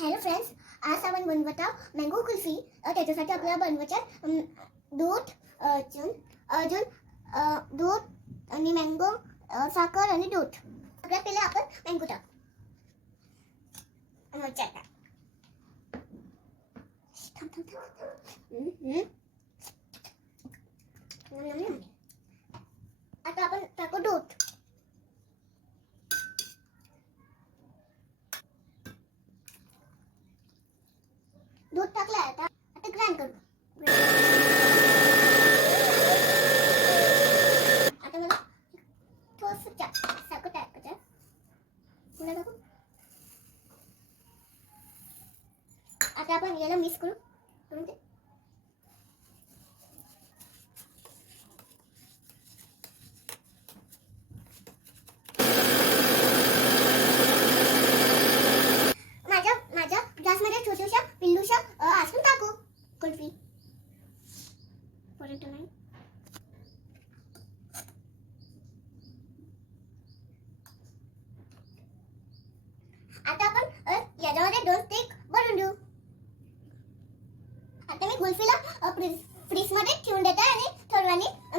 Hello friends, आज आपण बनवत आहोत मँगो कुल्फी. त्याच्यासाठी आपल्याला बनवायचं दूध, अजून दूध आणि मँगो, साखर आणि दूध. सगळ्यात पहिले आपण मँगो टाकू. आता आपण टाकू दूध. दूध टाकलं. आता ग्राइंड करू. आता मला थोडंसं साखर टाकायचं. पुन्हा टाकू. आता आपण याला मिक्स करू. माझ्या ग्लासमध्ये छोट्याशा पिल्लूशा आसपून टाकू कुल्फी. परत नाही. आता आपण याच्यामध्ये 2 स्टिक बनवून देऊ. आता मी कुल्फीला फ्रीज मध्ये ठेवून देते आणि थोड्या वेळाने